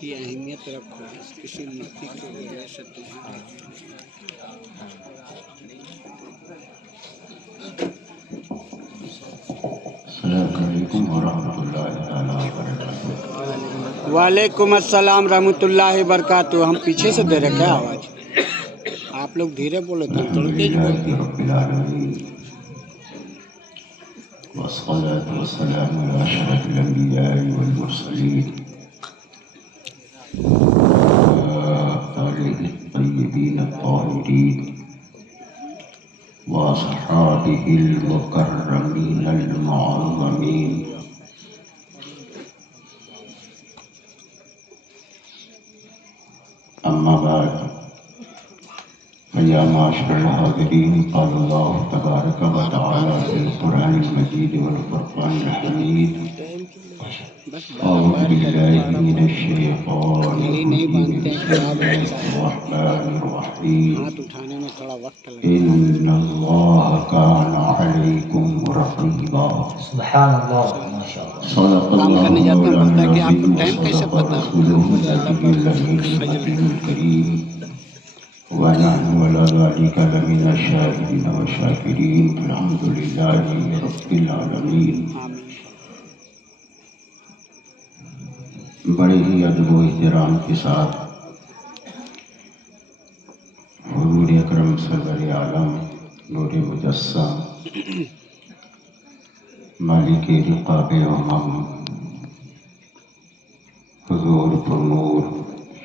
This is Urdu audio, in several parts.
کی اہمیت رکھو، کسی مٹی کے وجہ سے تمہارا السلام علیکم ورحمۃ اللہ تعالیٰ وبرکاتہ۔ وعلیکم السلام رحمۃ اللہ وبرکاتہ۔ ہم پیچھے سے دے رہے کیا آواز؟ آپ لوگ دھیرے بولے تو ہم الحمد تھوڑا تیز بولتے للہ ہیں۔ رب العالمین والصلاة والسلام على أشرف الأنبياء والمرسلين آله الطيبين الطاهرين وأصحابه المكرمين المعظمين أما بعد فيا معاشر الحاضرين قال الله تبارك وتعالى في القرآن المجيد والفرقان الحميد أعوذ بالله من الشيطان الرجيم بسم الله الرحمن الرحيم ہاتھ اٹھانے میں تھوڑا وقت لگتا ہے۔ إن الله كان عليكم رقيبا سبحان اللہ ما شاء اللہ۔ صدق کام الله کرنے جاتے ہیں مولانا بولتا ہے کہ آپ کو العظيم ٹائم کیسے وصدق پتا؟ رسوله النبي الأمين النبي الكريم ونحن على ذلك لمن الشاهدين والشاكرين الحمد لله رب العالمين۔ آمین۔ بڑے ہی ادب و احترام کے ساتھ حضور اکرم سرور عالم نور مجسم مالک رقاب امم حضور پرنور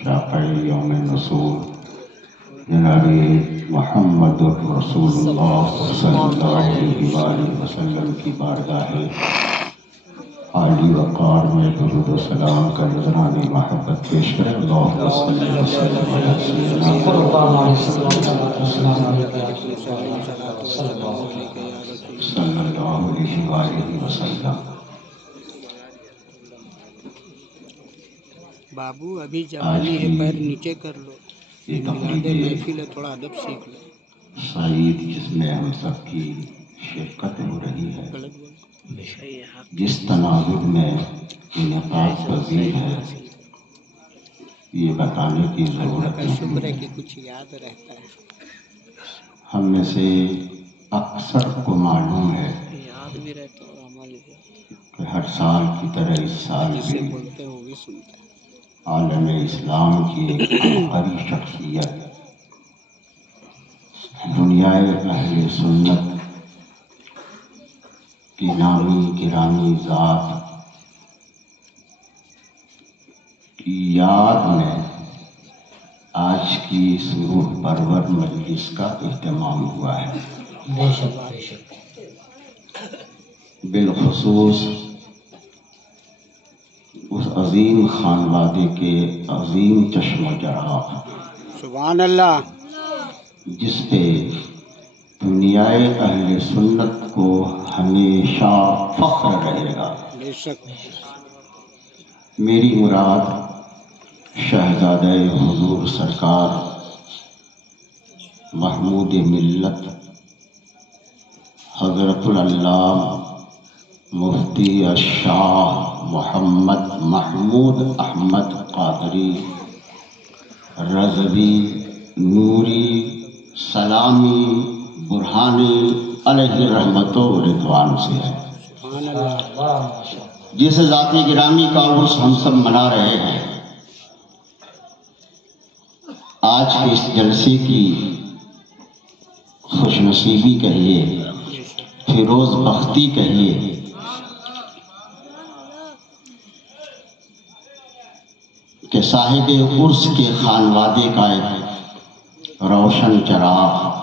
شافع یوم نصور جناب محمد رسول اللہ صلی اللہ علیہ وآلہ وسلم کی بارگاہ عالی وقار میں درود و سلام کا نذرانِ محبت پیش کریں۔ اللہم صلی وسلم علی سیدنا صلی اللہ علیہ وآلہ وسلم۔ بابو ابھی جوانی ہے، پیر نیچے کر لو، یہ میلاد تقریب محفل ہے، تھوڑا ادب سیکھ لو۔ سعید جس میں ہم سب کی شرکت ہو رہی ہے، غلط بول جس تناظر میں انعقاد پذیر ہے، یہ بتانے کی اللہ ضرورت کا شکر ہے نہیں کہ ہے۔ کچھ یاد رہتا ہے۔ ہم میں سے اکثر کو معلوم ہے یاد بھی رہتا اور عمل بھی، کہ ہر سال کی طرح اس سال جسے بھی بولتے ہیں وہ بھی سنتا ہے۔ عالم اسلام کی ایک عبقری شخصیت دنیائے اہل سنت کی نامی گرامی ذات کی یاد میں آج کی اس روح پرور مجلس کا اہتمام ہوا ہے۔ بے شک بے شک۔ بالخصوص اس عظیم خانوادے کے عظیم چشم و چراغ سبحان اللہ۔ جس پہ دنیائے اہل سنت کو ہمیشہ فخر رہے گا۔ بے شک۔ میری مراد شہزادہ حضور سرکار محمود ملت حضرت العلامہ مفتی الشاہ محمد محمود احمد قادری رضوی نوری سلامی برہانی علیہ رحمت و رضوان سے ہے، سبحان اللہ۔ جس ذاتی گرامی کا عرس ہم سب منا رہے ہیں۔ آج کے اس جلسے کی خوش نصیبی کہیے، فیروز بختی کہیے، کہ صاحب عرس کے خانوادے کا ایک روشن چراغ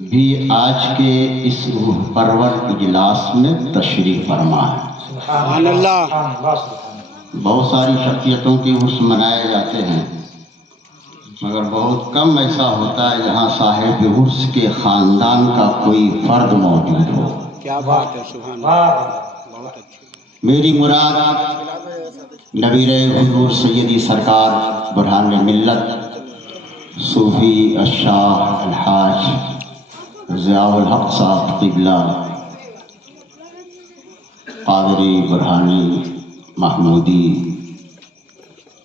بھی آج کے اس روح پرور اجلاس میں تشریف فرما ہے۔ سبحان اللہ۔ بہت ساری شخصیتوں کے عرس منائے جاتے ہیں، مگر بہت کم ایسا ہوتا ہے جہاں صاحب عرس کے خاندان کا کوئی فرد موجود ہو۔ کیا بات ہے، سبحان اللہ، بہت اچھی۔ میری مراد نبیر حضور سیدی سرکار برہان ملت صوفی الشاہ الحاج ضیاء الحق صاحب قبلہ قادری برہانی محمودی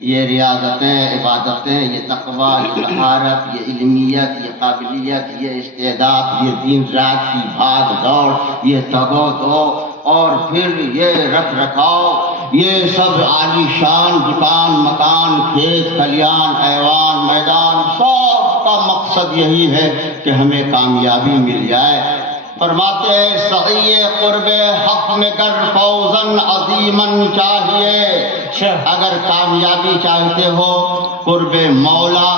یہ ریاضتیں، عبادتیں، یہ تقوی، یہ طہارت، یہ علمیت، یہ قابلیت، یہ استعداد، یہ دن رات کی بھاگ دوڑ، یہ تگ و دو، اور پھر یہ رکھ رکھاؤ، یہ سب عالی شان دکان مکان کھیت کھلیان ایوان میدان، سب کا مقصد یہی ہے کہ ہمیں کامیابی مل جائے۔ فرماتے ہیں سعی قرب حق میں گر فوزن عظیمن چاہیے، اگر کامیابی چاہتے ہو، قرب مولا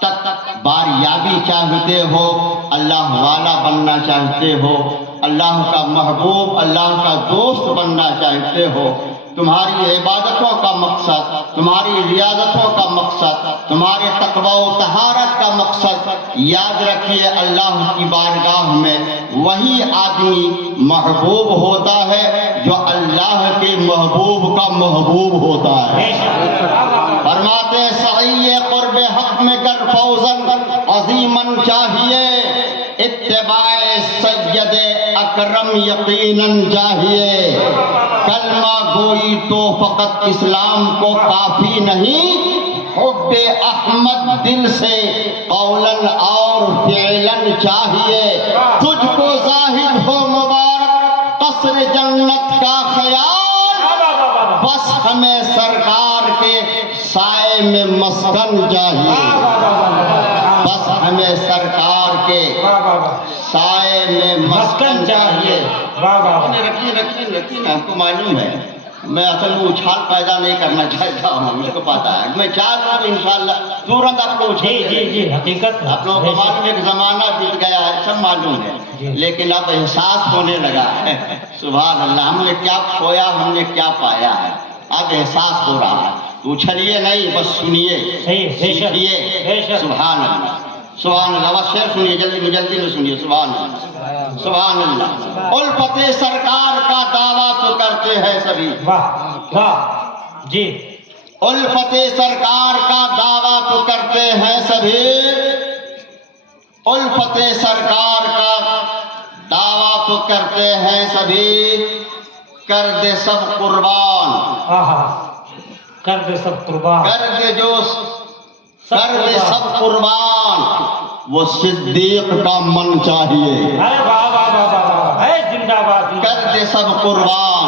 تک باریابی چاہتے ہو، اللہ والا بننا چاہتے ہو، اللہ کا محبوب، اللہ کا دوست بننا چاہتے ہو، تمہاری عبادتوں کا مقصد، تمہاری ریاضتوں کا مقصد، تمہارے تقوی و طہارت کا مقصد، یاد رکھیے اللہ کی بارگاہ میں وہی آدمی محبوب ہوتا ہے جو اللہ کے محبوب کا محبوب ہوتا ہے۔ فرماتے ہیں سعی قرب حق میں گر فوزن عظیمن چاہیے، اتباع سید اکرم یقیناً چاہیے، کلمہ گوئی تو فقط اسلام کو کافی نہیں، حب احمد دل سے قولاً اور فعلاً چاہیے، تجھ کو زاہد ہو مبارک قصر جنت کا خیال، بس ہمیں سرکار کے سائے میں مسکن چاہیے، بس ہمیں سرکار کے سائے میں مسکن چاہیے۔ رکھیے ہم کو معلوم ہے، میں اصل میں اچھال پیدا نہیں کرنا چاہتا ہوں، مجھ کو پتا ہے، میں چاہتا ہوں انشاءاللہ تورنت آپ کو جی حقیقت آپ لوگوں کو معلوم ہے، ایک زمانہ بیت گیا ہے، سب معلوم ہے، لیکن اب احساس ہونے لگا ہے، سبحان اللہ، ہم نے کیا کھویا، ہم نے کیا پایا ہے، اب احساس ہو رہا ہے، اچھلیے نہیں، بس سنیے، سیکھیے، سبحان اللہ، سبحان اللہ، بس شعر سنیے، جلدی میں سنیے، سبحان اللہ، سبحان اللہ۔ الفت سرکار کا دعویٰ تو کرتے ہیں سبھی، جی، الفت سرکار کا دعویٰ تو کرتے ہیں سبھی، الفت سرکار کا دعویٰ تو کرتے ہیں سبھی، کر دے سب قربان، کر دے سب قربان، کر دے سب قربان، وہ صدیق کا من چاہیے، ارے واہ واہ واہ واہ، ہے زندہ باد، کر دے سب قربان،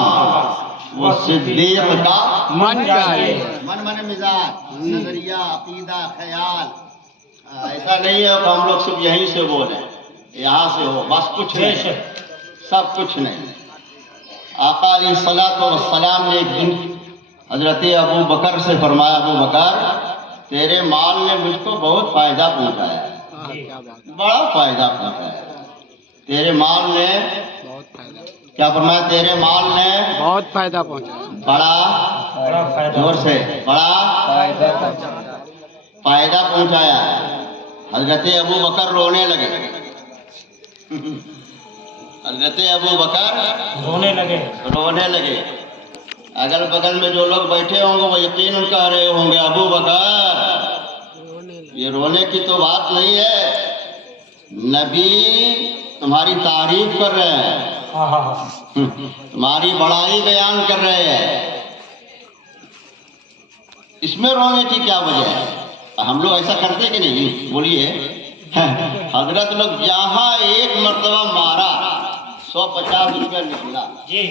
وہ صدیق کا من چاہیے، من مزاج، نظریہ، عقیدہ، خیال، ایسا نہیں ہے کہ ہم لوگ صرف یہیں سے بولیں، یہاں سے ہو، بس کچھ نہیں، سب کچھ نہیں۔ آقا علیہ الصلوۃ والسلام نے ایک دن حضرت ابو بکر سے فرمایا، ابو بکر تیرے مال نے مجھ کو بہت فائدہ پہنچایا ہے، بڑا فائدہ پہنچایا ہے، تیرے مال نے کیا فرمایا، تیرے مال نے بہت فائدہ پہنچا، بڑا زور سے بڑا فائدہ پہنچایا۔ حضرت ابو بکر رونے لگے، حضرت ابو بکر رونے لگے، اگل بغل میں جو لوگ بیٹھے ہوں گے وہ یقیناً کہہ رہے ہوں گے، ابو بکر یہ رونے کی تو بات نہیں ہے، نبی تمہاری تعریف کر رہے ہیں، تمہاری بڑائی بیان کر رہے ہیں، اس میں رونے کی کیا وجہ ہے؟ ہم لوگ ایسا کرتے کہ نہیں؟ بولیے، حضرت لوگ جہاں ایک مرتبہ مارا 150 روپیہ نکلا، جی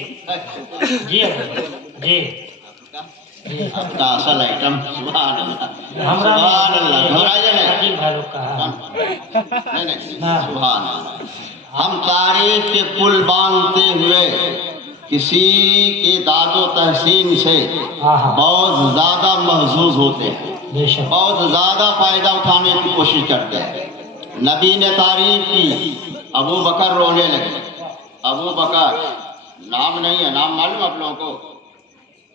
آپ کا اصل آئٹم، سبحان اللہ، سبحان اللہ، گھبرائیے نہیں، سبحان اللہ، ہم تعریف کے پل باندھتے ہوئے کسی کی داد و تحسین سے بہت زیادہ محظوظ ہوتے ہیں، بہت زیادہ فائدہ اٹھانے کی کوشش کرتے ہیں۔ نبی نے تعریف کی، ابو بکر رونے لگے، ابو بکر نام نہیں ہے، نام معلوم آپ لوگوں کو؟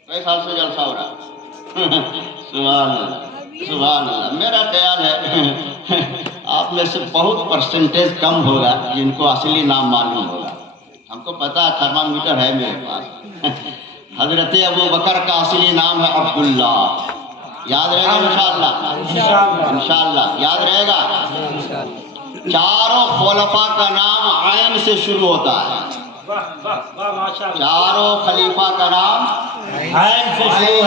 کئی سال سے جلسہ ہو رہا، سبحان اللہ، سبحان اللہ، میرا خیال ہے آپ میں سے بہت پرسنٹیج کم ہوگا جن کو اصلی نام معلوم ہوگا، ہم کو پتا تھرمامیٹر ہے میرے پاس۔ حضرت ابو بکر کا اصلی نام ہے عبداللہ، یاد رہے گا انشاءاللہ، انشاءاللہ یاد رہے گا۔ چاروں خلفاء کا نام عین سے شروع ہوتا ہے، چاروں خلیفہ کا نام عین سے شروع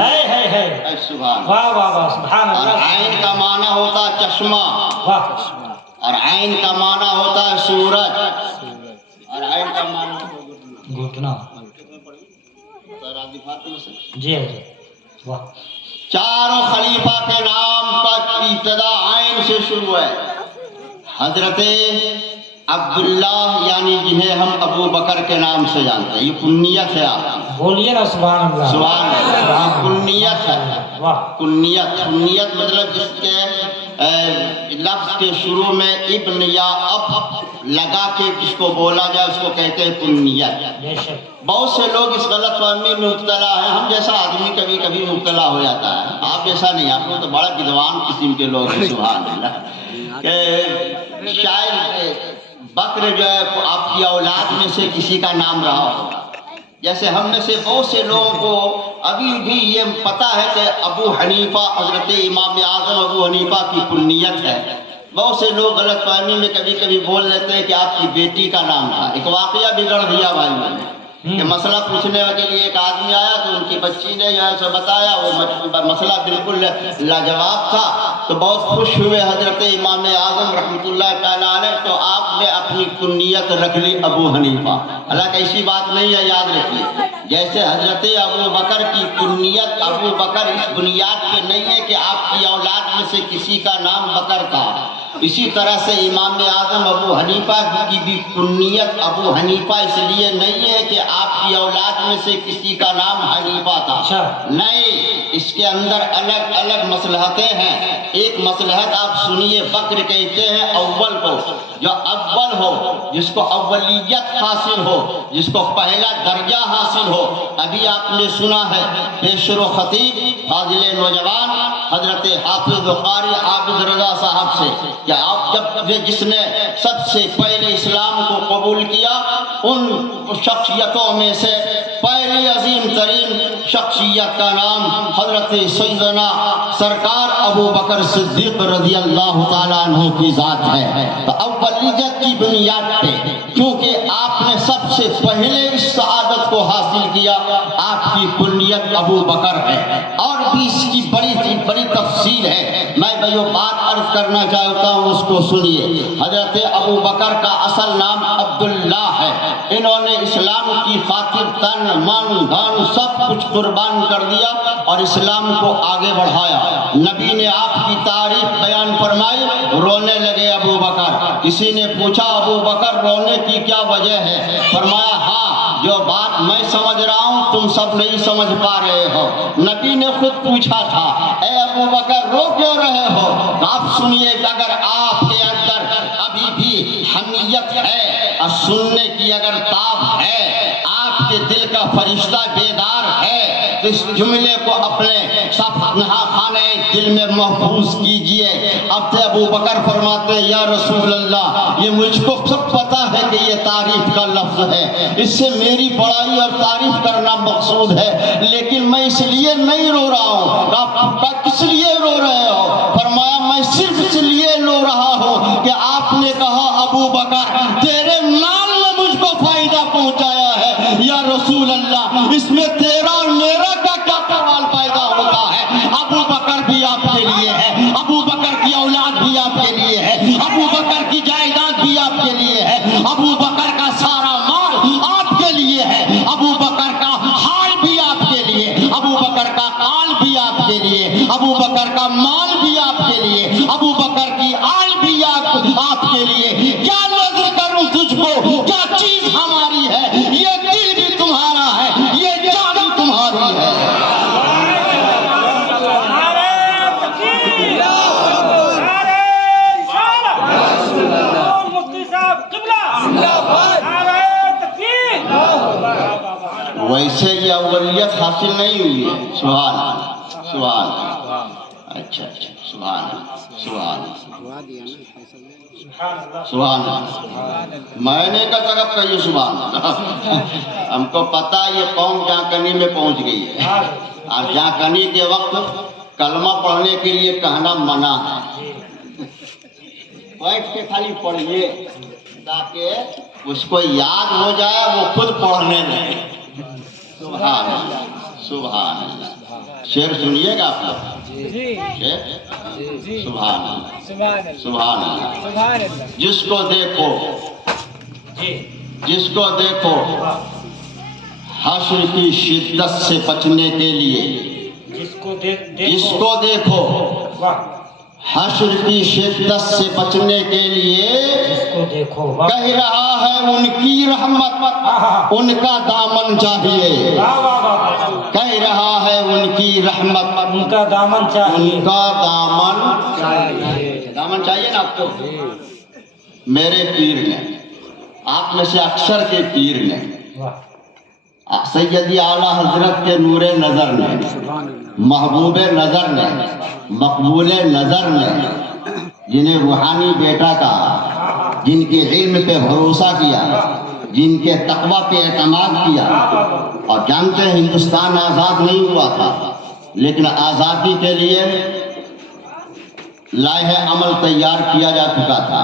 ہے اے سبحان واہ واہ واہ سبحان اور اللہ عین کا معنی ہوتا ہے چشمہ واہ اور عین کا معنی ہوتا ہے سورج اور عین کا معنی گھٹنا جی جی واہ چاروں خلیفہ کے نام کا ابتدا عین سے شروع ہے حضرت عبداللہ یعنی جنہیں ہم ابو بکر کے نام سے جانتے ہیں یہ کنیت ہے آپ کی بولیے نا سبحان اللہ سبحان اللہ کنیت ہے واہ کنیت مطلب جس کے لفظ کے شروع میں ابن یا اب لگا کے جس کو بولا جائے اس کو کہتے ہیں کنیت بے شک بہت سے لوگ اس غلط فہمی میں مبتلا ہیں ہم جیسا آدمی کبھی کبھی مبتلا ہو جاتا ہے آپ جیسا نہیں آپ لوگ تو بڑا بدوان قسم کے لوگ ہیں سبحان اللہ کہ شاید بکر جو ہے آپ کی اولاد میں سے کسی کا نام رہا ہوگا جیسے ہم میں سے بہت سے لوگوں کو ابھی بھی یہ پتہ ہے کہ ابو حنیفہ حضرت امام اعظم ابو حنیفہ کی کنیت ہے بہت سے لوگ غلط فہمی میں کبھی کبھی بول لیتے ہیں کہ آپ کی بیٹی کا نام تھا ایک واقعہ بگڑ دیا بھائی میں نے کہ مسئلہ پوچھنے کے لیے ایک آدمی آیا تو ان کی بچی نے جو ہے سو بتایا وہ مسئلہ بالکل لاجواب تھا تو بہت خوش ہوئے حضرت امام اعظم رحمۃ اللہ تعالیٰ علیہ تو آپ نے اپنی کنیت رکھ لی ابو حنیفہ حالانکہ ایسی بات نہیں ہے یاد رکھیے جیسے حضرت ابو بکر کی کنیت ابو بکر اس بنیاد پہ نہیں ہے کہ آپ کی اولاد میں سے کسی کا نام بکر تھا اسی طرح سے امام اعظم ابو حنیفہ کی بھی کنیت ابو حنیفہ اس لیے نہیں ہے کہ آپ کی اولاد میں سے کسی کا نام حنیفہ تھا نہیں اس کے اندر الگ الگ مصلحتیں ہیں ایک مصلحت آپ سنیے بکر کہتے ہیں اول کو جو اول ہو جس کو اولیت حاصل ہو جس کو پہلا درجہ حاصل ہو ابھی آپ نے سنا ہے پیشر و خطیب فاضل نوجوان حضرت حافظ قاری عابد رضا صاحب سے کہ آپ جب جس نے سب سے پہلے اسلام کو قبول کیا ان شخصیتوں میں سے پہلی عظیم ترین شخصیت کا نام حضرت سیدنا سرکار ابو بکر صدیق رضی اللہ تعالیٰ عنہ کی ذات ہے تو اولیت کی بنیاد پہ کیونکہ آپ نے سب سے پہلے اس سعادت کو حاصل کیا آپ کی کنیت ابو بکر ہے اور بھی اس کی بڑی تفصیل ہے میں جو بات عرض کرنا چاہتا ہوں اس کو سنیے حضرت ابو بکر کا اصل نام عبداللہ ہے انہوں نے اسلام کی خاطر تن من دھن سب کچھ قربان کر دیا اور اسلام کو آگے بڑھایا نبی نے آپ کی تعریف بیان فرمائی رونے لگے ابو بکر کسی نے پوچھا ابو بکر رونے کی کیا وجہ ہے فرمایا ہاں جو بات میں سمجھ رہا ہوں تم سب نہیں سمجھ پا رہے ہو نبی نے خود پوچھا تھا اے ابو بکر رو کیوں رہے ہو آپ سنیے اگر آپ کے اندر ابھی بھی حمیت ہے اور سننے کی اگر تاب ہے آپ کے دل کا فرشتہ بیدار ہے تو اس جملے کو اپنے خانہ دل میں محفوظ کیجئے اب ابو بکر فرماتے یا رسول اللہ یہ مجھ کو سب پتا ہے کہ یہ تعریف کا لفظ ہے اس سے میری بڑائی اور تعریف کرنا مقصود ہے لیکن میں اس لیے نہیں رو رہا ہوں آپ کس لیے رو رہے ہو فرمایا میں صرف اس لیے رو رہا ہوں کہ آپ نے کہا ابو بکر تیرے مال نے مجھ کو فائدہ پہنچایا ہے یا رسول اللہ اس میں تیرا اور میرا کا کیا سوال پیدا ہوتا ہے ابو بکر بھی آپ کے لیے ہے ابو بکر کی اولاد بھی آپ کے لیے ہے ابو بکر کی جائیداد بھی آپ کے لیے ہے ابو بکر کا سارا مال آپ کے لیے ہے ابو بکر کا حال بھی آپ کے لیے ابو بکر کا آل بھی آپ کے لیے ابو بکر کا مال بھی آپ کے لیے ابو بکر کی آل بھی آپ کے لیے کیا نظر کروں تجھ کو کیا چیز ہماری ہے یہ دل بھی تمہارا ہے یہ جان بھی تمہاری ہے ویسے یہ اولیت حاصل نہیں ہوئی ہے سبحان اللہ سبحان اللہ اچھا سبحان اللہ سبحان اللہ سبحان اللہ میں نے کہا تک کہیے سبحان اللہ ہم کو پتا یہ قوم جہاں کنی میں پہنچ گئی ہے اور جہاں کنی کے وقت کلمہ پڑھنے کے لیے کہنا منع ہے بیٹھ کے خالی پڑھیے تاکہ اس کو یاد ہو جائے وہ خود پڑھنے لگے سبحان اللہ سبحان اللہ. شعر سنیے گا آپ لوگ. شعر سبحان اللہ سبحان اللہ. جس کو دیکھو جی جس کو دیکھو حشر کی شدت سے بچنے کے لیے. جس کو جس کو دیکھو واہ حشر کی شدت سے بچنے کے لیے جس کو دیکھو واہ کہہ رہا ہے ان کی رحمت ان کا دامن چاہیے. واہ واہ واہ. کہہ رہا ہے ان کی رحمت ان کا دامن چاہیے. ان کا دامن چاہیے نا آپ کو. میرے پیر نے آپ میں سے اکثر کے پیر نے واہ سیدی اعلیٰ حضرت کے نور نظر نے محبوب نظر نے مقبول نظر نے جنہیں روحانی بیٹا کہا جن کے علم پہ بھروسہ کیا جن کے تقوی پہ اعتماد کیا. اور جانتے ہیں ہندوستان آزاد نہیں ہوا تھا لیکن آزادی کے لیے لائحہ عمل تیار کیا جا چکا تھا.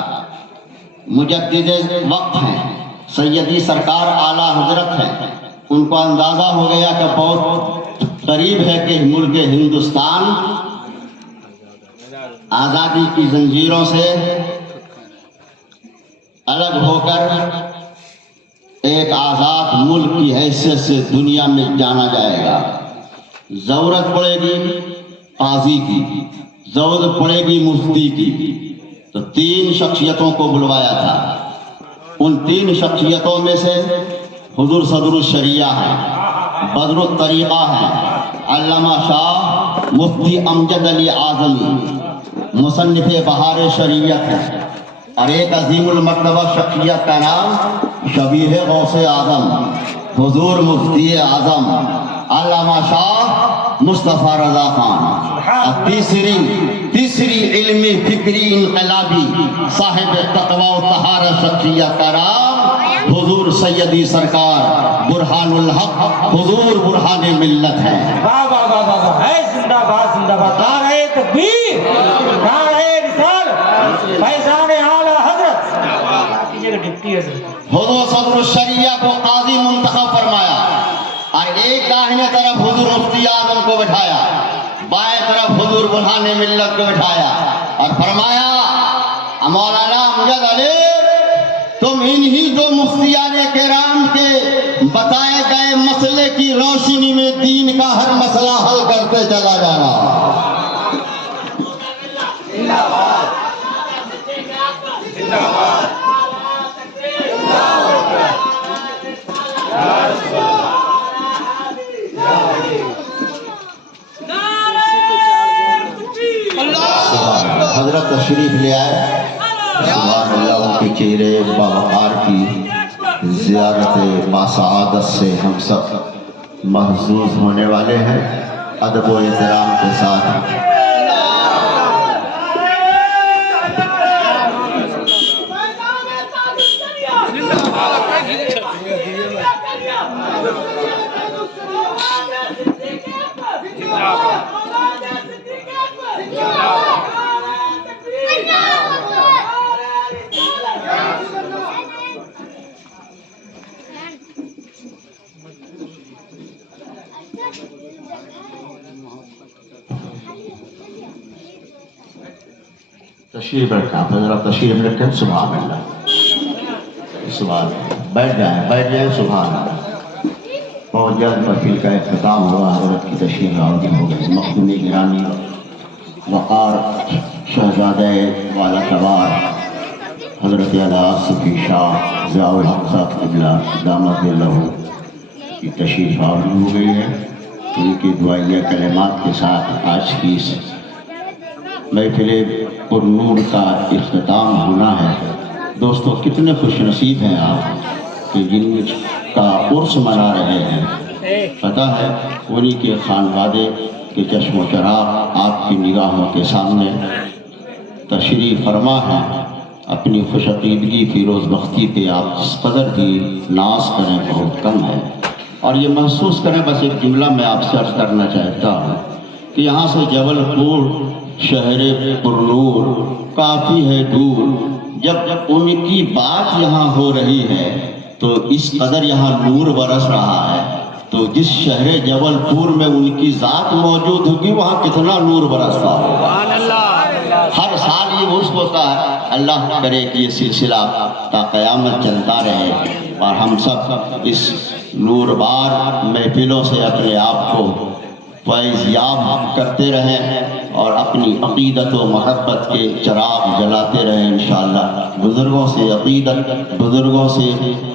مجدد وقت ہیں سیدی سرکار اعلیٰ حضرت ہیں. ان کو اندازہ ہو گیا کہ بہت قریب ہے کہ ملک ہندوستان آزادی کی زنجیروں سے الگ ہو کر ایک آزاد ملک کی حیثیت سے دنیا میں جانا جائے گا. ضرورت پڑے گی قاضی کی ضرورت پڑے گی مفتی کی. تو 3 شخصیتوں کو بلوایا تھا. ان 3 شخصیتوں میں سے حضور صدر الشریعہ ہے بدر الطریقہ ہے علامہ شاہ مفتی امجد علی اعظمی مصنف بہار شریعت ہے. اور ایک عظیم المرتبہ شخصیت کا نام شبیہ غوث اعظم حضور مفتی اعظم علامہ شاہ مصطفیٰ رضا خان. اور تیسری علمی فکری انقلابی صاحب تقوی و طہارت شخصیت کا نام حضور سیدی سرکار برہان الحق حضور برہان ملت ہے. واہ واہ واہ واہ. ہے زندہ باد زندہ باد. نعرہ تکبیر نعرہ رسالت فیضان اعلیٰ حضرت کیجیے گا ڈپٹی حضرت. حضور صدر الشریعہ کو قاضی منتخب فرمایا اور ایک داہنے طرف حضور مفتی اعظم کو بٹھایا بائیں طرف حضور برہان ملت کو بٹھایا اور فرمایا مولانا امجد علی تم انہی دو مفتیان کرام کے بتائے گئے مسئلے کی روشنی میں دین کا ہر مسئلہ حل کرتے چلا جانا. حضرت تشریف لے آئے. سبحان اللہ. ان کے چہرے باوقار کی زیارت باسعادت سے ہم سب محظوظ ہونے والے ہیں. ادب و احترام کے ساتھ تشریف رکھیں. حضرت تشریف رکھیں. سبحان اللہ سبحان اللہ. بیٹھ جائیں سبحان اللہ. بہت جلد محفل کا اختتام ہوا. حضرت کی تشریف آوری ہو گئی. مخدوم گرامی وقار شہزادہ والا تبار حضرت اعلیٰ صفی شاہ ضیاء الحق صاحب قبلہ دامت اللہ کی تشریف آوری ہو گئی ہے. ان کی دعائیہ کلمات کے ساتھ آج کی اس محفل پر نور کا اختتام ہونا ہے. دوستو کتنے خوش نصیب ہیں آپ کہ جن کا عرس منا رہے ہیں. پتہ ہے انہی کے خانوادے کے چشم و چراغ آپ کی نگاہوں کے سامنے تشریف فرما ہے. اپنی خوش عقیدگی فیروز بختی پہ آپ جس قدر بھی ناز کریں بہت کم ہے. اور یہ محسوس کریں بس ایک جملہ میں آپ سے عرض کرنا چاہتا ہوں کہ یہاں سے جبل پور شہر پرنور کافی ہے دور. جب ان کی بات یہاں ہو رہی ہے تو اس قدر یہاں نور برس رہا ہے تو جس شہر جبل پور میں ان کی ذات موجود ہوگی وہاں کتنا نور برستا ہوگا۔ ہر سال یہ عرس ہوتا ہے، اللہ کرے کہ یہ سلسلہ تا قیامت چلتا رہے اور ہم سب اس نور بار محفلوں سے اپنے آپ کو فیض یاب کرتے رہیں اور اپنی عقیدت و محبت کے چراغ جلاتے رہیں انشاءاللہ۔ بزرگوں سے عقیدت، بزرگوں سے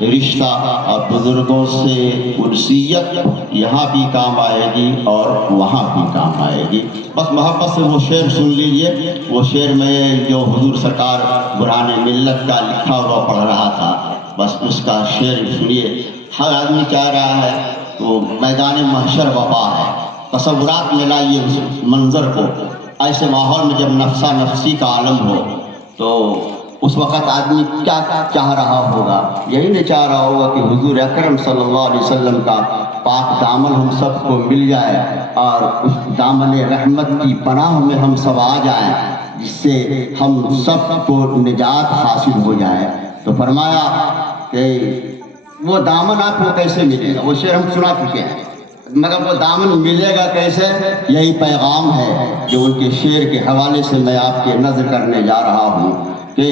رشتہ اور بزرگوں سے انسیت یہاں بھی کام آئے گی اور وہاں بھی کام آئے گی۔ بس محبت سے وہ شعر سن لیجئے، وہ شعر میں جو حضور سرکار برہان ملت کا لکھا ہوا پڑھ رہا تھا، بس اس کا شعر سنیے۔ ہر آدمی چاہ رہا ہے تو میدان محشر وبا ہے، تصورات میں لائیے اس منظر کو۔ ایسے ماحول میں جب نفسا نفسی کا عالم ہو تو اس وقت آدمی کیا چاہ رہا ہوگا؟ یہی نہیں چاہ رہا ہوگا کہ حضور اکرم صلی اللہ علیہ وسلم کا پاک دامن ہم سب کو مل جائے اور اس دامن رحمت کی پناہ میں ہم سب آ جائیں، جس سے ہم سب کو نجات حاصل ہو جائے۔ تو فرمایا کہ وہ دامن آپ کو کیسے ملے گا؟ وہ شعر ہم سنا چکے ہیں، مگر وہ دامن ملے گا کیسے؟ یہی پیغام ہے جو ان کے شعر کے حوالے سے میں آپ کے نظر کرنے جا رہا ہوں کہ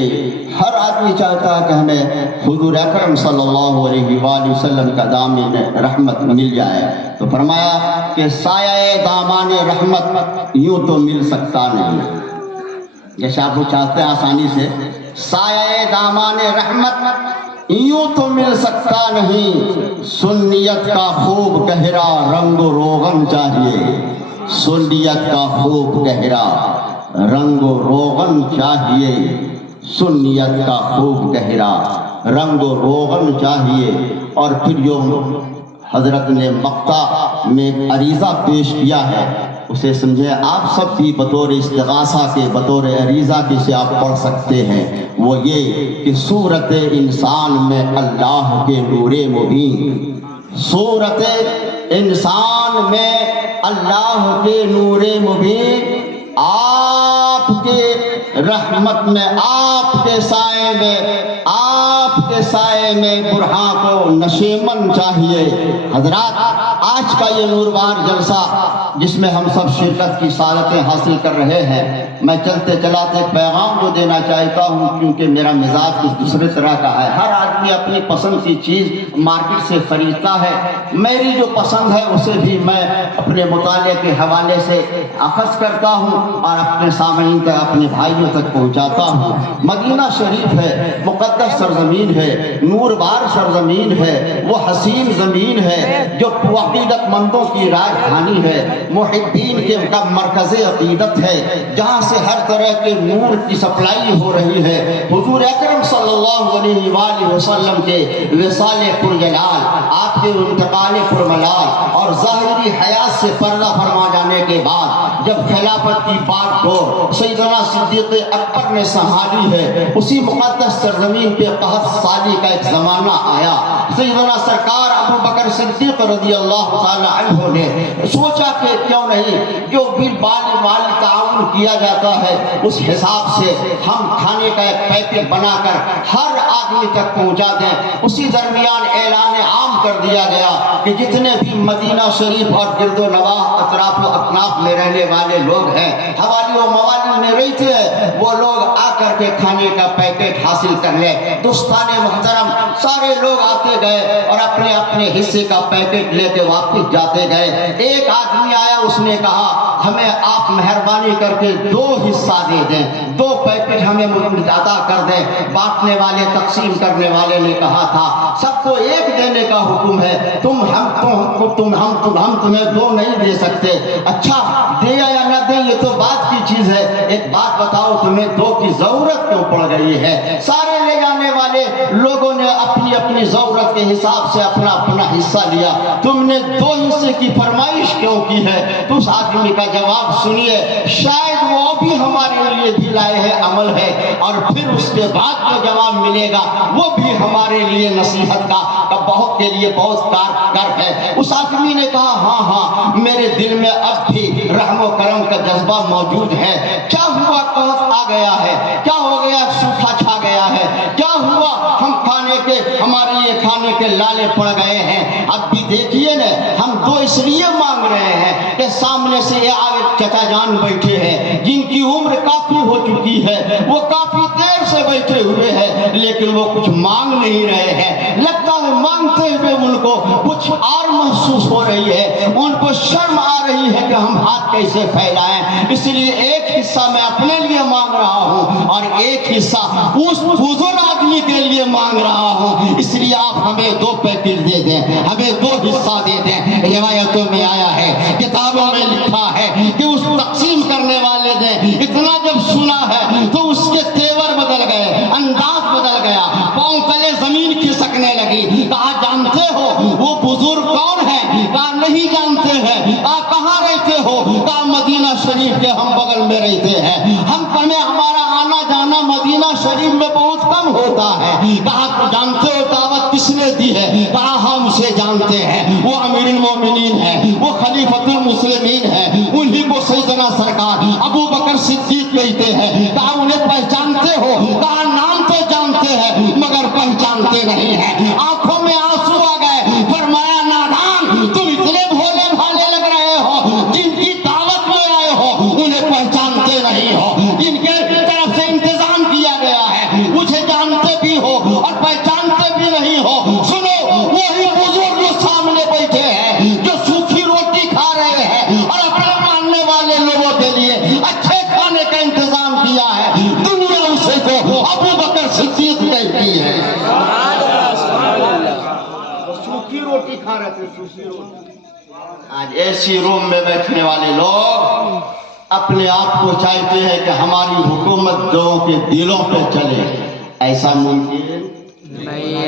ہر آدمی چاہتا ہے کہ ہمیں حضور اکرم صلی اللہ علیہ وآلہ وسلم کا دامن رحمت مل جائے۔ تو فرمایا کہ سایہ دامان رحمت یوں تو مل سکتا نہیں، جیسے آپ وہ چاہتے ہیں آسانی سے، سایہ دامان رحمت یوں تو مل سکتا نہیں، سنیت کا خوب گہرا رنگ و روغن چاہیے، سنیت کا خوب گہرا رنگ و روغن چاہیے، سنیت کا خوب گہرا رنگ و روغن چاہیے۔ اور پھر جو حضرت نے مقطع میں عریضہ پیش کیا ہے اسے سمجھے آپ سب بھی بطور استغاثہ کے، بطور عریضہ کے سے آپ پڑھ سکتے ہیں۔ وہ یہ کہ صورت انسان میں اللہ کے نور مبین، صورت انسان میں اللہ کے نور مبین، آپ کے رحمت میں، آپ کے سائے میں، آپ کے سائے میں برہاں کو نشیمن چاہیے۔ حضرات آج کا یہ نوربار جلسہ جس میں ہم سب شرکت کی سعادتیں حاصل کر رہے ہیں، میں چلتے چلاتے پیغام جو دینا چاہتا ہوں، کیونکہ میرا مزاج کچھ دوسرے طرح کا ہے۔ ہر آدمی اپنی پسند کی چیز مارکیٹ سے خریدتا ہے، میری جو پسند ہے اسے بھی میں اپنے مطالعے کے حوالے سے اخذ کرتا ہوں اور اپنے سامعین تک، اپنے بھائیوں تک پہنچاتا ہوں۔ مدینہ شریف ہے، مقدس سرزمین ہے، نوربار سرزمین ہے، وہ حسین زمین ہے جو عقیدت مندوں کی راجدھانی ہے، محبین کے مرکز عقیدت ہے، جہاں سے ہر طرح کے نور کی سپلائی ہو رہی ہے۔ حضور اکرم صلی اللہ علیہ وآلہ وسلم کے وصال پرجلال، آپ کے انتقال پرملال اور ظاہری حیات سے پردہ فرما جانے کے بعد جب خلافت کی بات کو سیدنا صدیق اکبر نے سنبھالی ہے، اسی مقدس سرزمین پہ قحط سالی کا ایک زمانہ آیا۔ سیدنا سرکار ابو بکر صدیق رضی اللہ تعالی عنہ نے سوچا کہ کیوں نہیں جو بھی مالی تعاون کیا جاتا ہے اس حساب سے ہم کھانے کا ایک پیکٹ بنا کر ہر آدمی تک پہنچا دیں۔ اسی درمیان اعلان عام کر دیا گیا کہ جتنے بھی مدینہ شریف اور گرد و نواح اطراف و اکناف میں رہنے والے لوگ ہیں، حوالی و موالی میں رہتے ہیں، وہ لوگ آ کر کے کھانے کا پیکٹ حاصل کر لیں۔ دوستان محترم سارے لوگ آتے گئے اور اپنے اپنے حصے کا پیکٹ لے کے واپس جاتے گئے۔ ایک آدمی آیا، اس نے کہا ہمیں آپ مہربانی کر کے 2 حصہ دے دیں، 2 پیکٹ ہمیں عطا کر دیں۔ بانٹنے والے، تقسیم کرنے والے نے کہا تھا سب کو ایک دینے کا حکم ہے، ہم تمہیں 2 نہیں دے سکتے۔ اچھا دیا یا نہ دے یہ تو بات کی چیز ہے، ایک بات بتاؤ تمہیں 2 کی ضرورت کیوں پڑ گئی ہے؟ سارے لے جانے والے لوگوں نے اپنی اپنی ضرورت کے حساب سے اپنا اپنا حصہ لیا، تم نے 2 حصے کی فرمائش کیوں کی ہے؟ تو اس آدمی کا جواب سنیے، شاید وہ بھی ہمارے لیے بھی لائے ہے عمل ہے، اور پھر اس کے بعد جو جواب ملے گا وہ بھی ہمارے لیے نصیحت کا بہت کے لیے بہت کارگر ہے۔ اس آدمی نے کہا ہاں میرے دل میں اب بھی رحم و کرم کا جذبہ موجود ہے۔ کیا ہوا؟ قحط آ گیا ہے، کیا ہو گیا؟ سوکھا چھا گیا ہے، کیا ہوا؟ ہم کھانے کے کے ہمارے یہ کھانے کے لالے پڑ گئے ہیں۔ اب بھی دیکھیے نا، ہم دو اس لیے مانگ رہے ہیں کہ سامنے سے یہ آگے چچا جان بیٹھے ہیں جن کی عمر کافی ہو چکی ہے، وہ کافی دیر سے بیٹھے ہوئے ہیں لیکن وہ کچھ مانگ نہیں رہے ہیں۔ لگتا ہے مانگتے ہوئے ان کو کچھ اور محسوس ہو رہی ہے، ان کو شرم آ رہی ہے کہ ہم ہاتھ کیسے پھیلائیں۔ اس لیے ایک حصہ میں اپنے لیے مانگ رہا ہوں اور ایک حصہ اس بزرگ آدمی کے لیے مانگ رہا ہوں۔ اس لیے آپ ہمیں 2 پیکٹ دے دیں، ہمیں 2 حصہ دے دیں۔ روایتوں میں آیا ہے، کتابوں میں لکھا ہے کہ اس تقسیم کرنے والے نے اتنا جب سنا ہے تو اس کے تیور بدل گئے، انداز بدل گیا، پاؤں تلے زمین کھسکنے لگی۔ کہا جانتے ہو وہ بزرگ کون ہے؟ کہا نہیں جانتے ہیں۔ کہا کہاں رہتے ہو؟ کہا مدینہ شریف کے ہم بغل میں رہتے ہیں، ہمارا آنا جانا مدینہ شریف میں بہت کم ہوتا ہے۔ کہا تو جانتے ہو دعوت کس نے دی ہے؟ کہا ہم اسے جانتے ہیں، وہ امیر المومنین ہے، وہ خلیفۃ المسلمین ہے، انہی کو سیدنا سرکار ابو بکر صدیق کہتے ہیں۔ کہا انہیں پہچانتے ہو؟ کہا نام تو جانتے ہیں مگر پہچانتے نہیں ہیں۔ آنکھوں میں آنسو آ گئے۔ فرمایا نادان، تم اتنے بھولے بھالے لگ رہے ہو، جن کی دعوت میں آئے ہو انہیں پہچانتے نہیں ہو، جن کے طرف سے انتظام کیا گیا ہے مجھے جانتے بھی ہو اور پہچانتے بھی نہیں ہو۔ سنو، وہی بزرگ جو سامنے بیٹھے ہیں، جو سوکھی روٹی کھا رہے ہیں اور اپنے ماننے والے لوگوں کے لیے اچھے کھانے کا انتظام کیا ہے، دنیا اسے کو ابو بکر صدیق کہتی ہے۔ سوکھی روٹی کھا رہے تھے، سوکھی روٹی۔ آج ایسی روم میں بیٹھنے والے لوگ اپنے آپ کو چاہتے ہیں کہ ہماری حکومت لوگوں کے دلوں پہ چلے۔ ایسا ممکن نہیں ہے،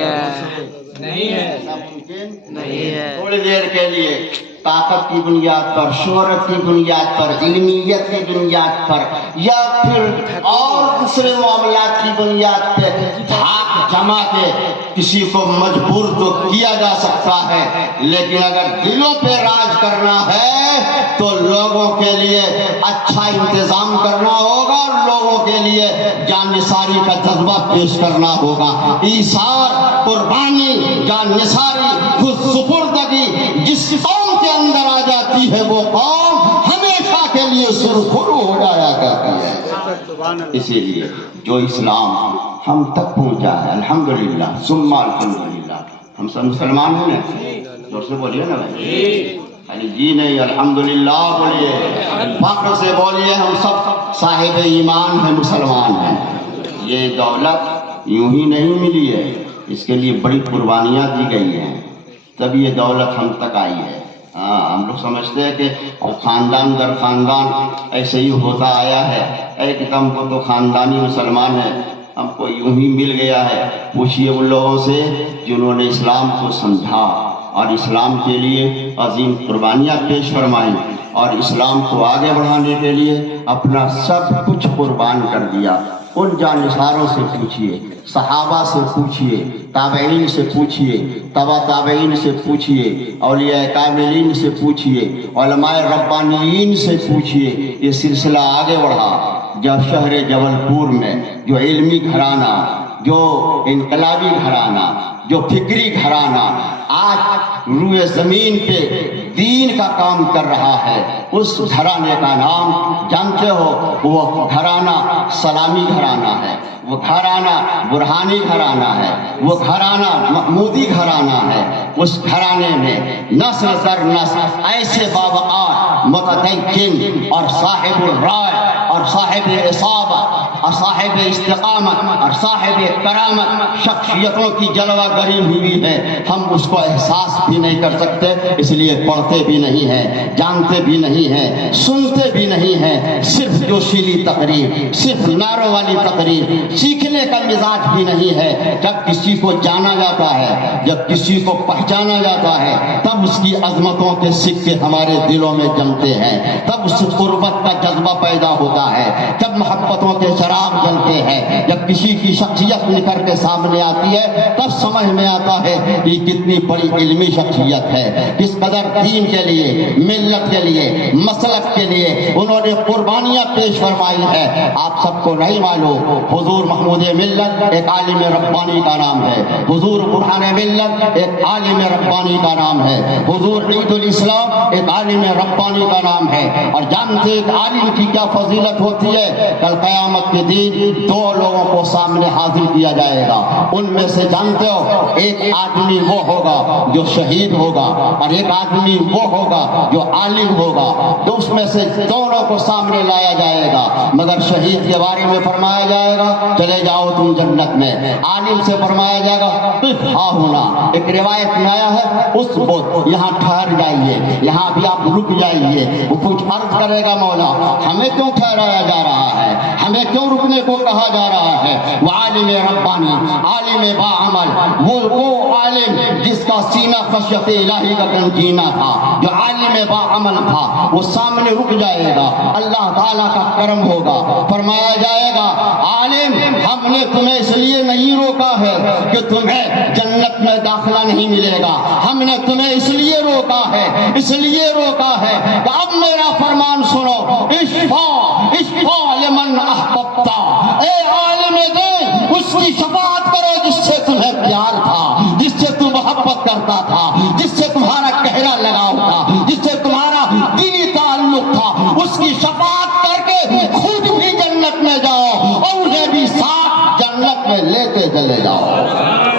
ایسا ممکن نہیں ہے۔ تھوڑی دیر کے لیے طاقت کی بنیاد پر، شہرت کی بنیاد پر، علمیت کی بنیاد پر یا پھر اور دوسرے معاملات کی بنیاد پہ دھاک جما کے کسی کو مجبور تو کیا جا سکتا ہے، لیکن اگر دلوں پہ راج کرنا ہے تو لوگوں کے لیے اچھا انتظام کرنا ہوگا اور لوگوں کے لیے جان نثاری کا جذبہ پیش کرنا ہوگا۔ ایثار، قربانی، جان نثاری، خود سپردگی جس قوم کے اندر آ جاتی ہے وہ قوم ہمیشہ کے لیے سرخرو ہو جایا کرتی ہے۔ اسی لیے جو اسلام ہم تک پہنچا ہے الحمدللہ ثم الحمدللہ، ہم سب مسلمان ہیں نا؟ زور سے بولیے نا بھائی، جی نہیں الحمدللہ بولیے، فخر سے بولیے، ہم سب صاحب ایمان ہیں، مسلمان ہیں۔ یہ دولت یوں ہی نہیں ملی ہے، اس کے لیے بڑی قربانیاں دی گئی ہیں، تب یہ دولت ہم تک آئی ہے۔ ہم لوگ سمجھتے ہیں کہ خاندان در خاندان ایسے ہی ہوتا آیا ہے، ایک دم کو تو خاندانی مسلمان ہے، ہم کو یوں ہی مل گیا ہے۔ پوچھئے ان لوگوں سے جنہوں نے اسلام کو سمجھا اور اسلام کے لیے عظیم قربانیاں پیش فرمائیں اور اسلام کو آگے بڑھانے کے لیے اپنا سب کچھ قربان کر دیا۔ ان جانثاروں سے پوچھئے، صحابہ سے پوچھئے، تابعین سے پوچھئے، تبع تابعین سے پوچھئے، اولیاء کاملین سے پوچھئے، علماء ربانیین سے پوچھئے۔ یہ سلسلہ آگے بڑھا جب شہر جبل پور میں جو علمی گھرانہ، جو انقلابی گھرانہ، جو فکری گھرانہ آج روئے زمین پہ دین کا کام کر رہا ہے، اس گھرانے کا نام جانتے ہو؟ وہ گھرانہ سلامی گھرانہ ہے، وہ گھرانہ برہانی گھرانہ ہے، وہ گھرانہ محمودی گھرانہ ہے۔ اس گھرانے میں نسل در نسل ایسے باوقار متدین اور صاحب الرائے اور صاحب اصابہ اور صاحب استقامت اور صاحب کرامت شخصیتوں کی جلوہ گری ہوئی ہے، ہم اس کو احساس بھی نہیں کر سکتے، اس لیے پڑھتے بھی نہیں ہیں، جانتے بھی نہیں ہیں، سنتے بھی نہیں ہیں۔ صرف جوشیلی تقریر، صرف نعروں والی تقریر، سیکھنے کا مزاج بھی نہیں ہے۔ جب کسی کو جانا جاتا ہے، جب کسی کو پہچانا جاتا ہے، تب اس کی عظمتوں کے سکے ہمارے دلوں میں جمتے ہیں، تب اس قربت کا جذبہ پیدا ہوتا ہے. جب محبتوں کے چراغ جلتے ہیں, جب کسی کی شخصیت نکل کے سامنے آتی ہے, تب سمجھ میں آتا ہے کہ کتنی بڑی علمی شخصیت ہے, کس قدر دین کے لیے, ملت کے لیے, مسلک کے لیے انہوں نے قربانیاں پیش فرمائی ہے. آپ سب کو نہیں معلوم, حضور محمود ملت ایک عالم ربانی کا نام ہے, حضور برہان ملت ایک عالم ربانی کا نام ہے, حضور عید الاسلام ایک عالم ربانی کا نام ہے. اور جانتے ایک عالم کی کیا فضیلت ہوتی ہے؟ کل قیامت کے دن دو لوگوں کو سامنے حاضر کیا جائے گا. ان میں سے جانتے ہو, ایک آدمی وہ ہوگا جو شہید ہوگا, اور ایک آدمی وہ ہوگا جو عالم ہوگا. تو اس میں سے دونوں کو سامنے لایا جائے گا, مگر شہید کے بارے میں فرمایا جائے گا چلے جاؤ تم جنت میں. عالم سے فرمایا جائے گا قف ہا ہونا. ایک روایت میں آیا ہے اس وقت یہاں ٹھہر جائیے, یہاں بھی آپ رک جائیے. وہ کچھ عرض کرے گا مولا ہمیں کیوں ٹھہرایا جا رہا ہے, ہمیں کیوں رکنے کو کہا جا رہا ہے؟ وہ عالم ربانی, عالم باعمل, وہ عالم جس کا سینہ خشیت الہی کا گنجینہ تھا, جو عالم باعمل تھا, وہ سامنے رک جائے گا. اللہ تعالیٰ کا کرم ہوگا, فرمایا جائے گا عالم ہم نے تمہیں اس لیے نہیں روکا ہے کہ تمہیں جنت میں داخلہ نہیں ملے گا, ہم نے تمہیں اس لیے روکا ہے, اس لیے روکا ہے کہ اب میرا فرمان سنو, اشفا لمن احببتا. اے عالم دین اس کی شفاعت کرو جس سے تمہیں پیار تھا, جس سے تم محبت کرتا تھا, جس سے تمہارا گہرا لگاؤ تھا, جس سے تمہارا دینی تعلق تھا. اس کی شفاعت کر کے خود بھی جنت میں جاؤ اور انہیں بھی ساتھ جنت میں لیتے چلے جاؤ.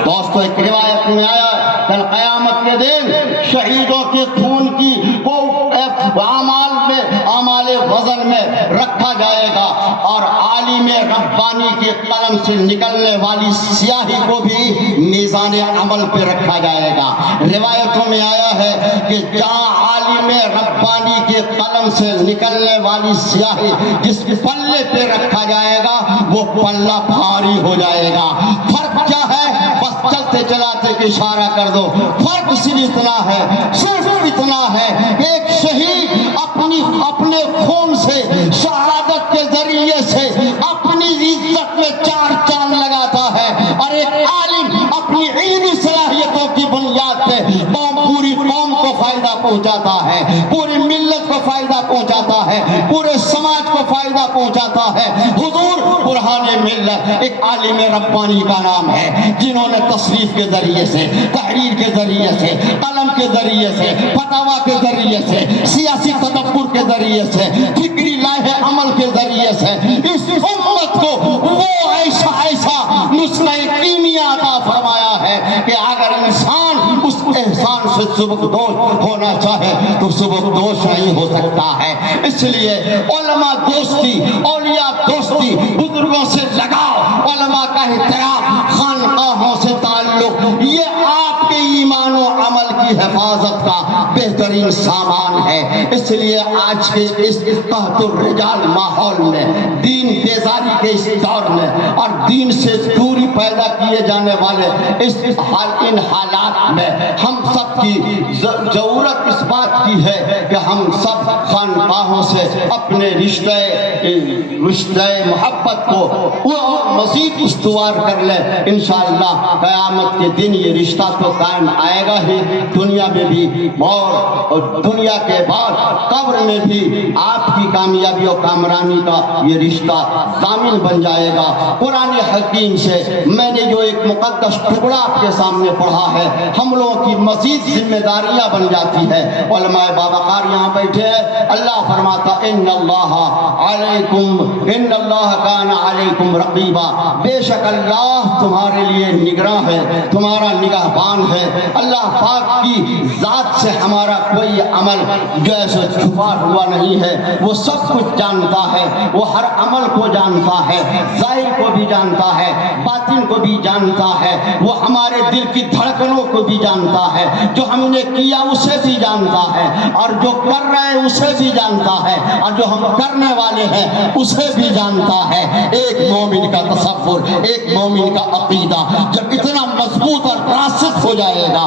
دوستو ایک روایت میں آیا کل قیامت کے دن شہیدوں کے خون کی وہ اعمال وزن میں رکھا جائے گا, اور عالم ربانی کے قلم سے نکلنے والی سیاہی کو بھی میزان عمل پہ رکھا جائے گا. روایتوں میں آیا ہے کہ جہاں عالم ربانی کے قلم سے نکلنے والی سیاہی جس پلے پہ رکھا جائے گا وہ پلہ بھاری ہو جائے گا. فرق کیا ہے؟ بس چلتے چلاتے کہ اشارہ کر دو. فرق صرف اتنا ہے, صرف اتنا ہے, ایک شہید اپنے خون سے, شہادت کے ذریعے سے اپنی عزت میں چار چاند لگاتا ہے, اور ایک عالم اپنی علمی صلاحیتوں کی بنیاد پہ پوری قوم کو فائدہ پہنچاتا ہے, پوری ملت کو فائدہ پہنچاتا ہے, پورے سماج کو فائدہ پہنچاتا ہے. حضور برہان ملت ایک عالم ربانی کا نام ہے, جنہوں نے تصریف کے ذریعے سے, تحریر کے ذریعے سے, قلم کے ذریعے سے, فتاوا کے ذریعے سے, سیاسی تدبر کے ذریعے سے, فکری لائحہ عمل کے ذریعے سے اس امت کو وہ ایسا نسخہ کیمیا عطا فرمایا ہے کہ اگر انسان اس احسان سے سبکدوش ہونا چاہے تو سبکدوش نہیں ہو سکتا ہے. اس لیے علماء دوستی, اولیاء دوستی, بزرگوں سے لگاؤ, علماء کا احترام, خانقاہوں سے تعلق, یہ آپ کے ایمان و عمل کی حفاظت کا بہترین سامان ہے. اس لیے آج کے اس قحط الرجال ماحول میں, دین بیزاری کے اس دور میں, اور دین سے دوری پیدا کیے جانے والے ان حالات میں ہم سب کی ضرورت اس بات کی ہے کہ ہم سب خانقاہوں سے اپنے رشتہ محبت کو مزید استوار کر لیں. انشاءاللہ قیامت کے دن یہ رشتہ تو قائم آئے گا ہی, دنیا میں بھی اور دنیا کے بعد قبر میں بھی آپ کی کامیابی اور کامرانی کا یہ رشتہ ضامن بن جائے گا. قرآن حکیم سے میں نے جو ایک مقدس ٹکڑا آپ کے سامنے پڑھا ہے, ہم لوگوں کی مزید ذمہ داریاں بن جاتی ہے. علماء باوقار یہاں بیٹھے ہیں, اللہ فرماتا ان اللہ کان علیکم رقیبا, بے شک اللہ تمہارے لیے نگراں ہے, تمہارا نگہبان ہے. اللہ پاک کی ذات سے ہمارا کوئی عمل جیسے چھپا ہوا نہیں ہے, وہ سب کچھ جانتا ہے, وہ ہر عمل کو جانتا ہے, ظاہر کو بھی جانتا ہے, باطن کو بھی جانتا ہے, وہ ہمارے دل کی دھڑکنوں کو بھی جانتا ہے, جو ہم نے کیا اسے بھی جانتا ہے, اور جو کر رہے ہیں اسے بھی جانتا ہے, اور جو ہم کرنے والے ہیں اسے بھی جانتا ہے. ایک مومن کا تصور, ایک مومن کا عقیدہ جب اتنا مضبوط اور راسخ ہو جائے گا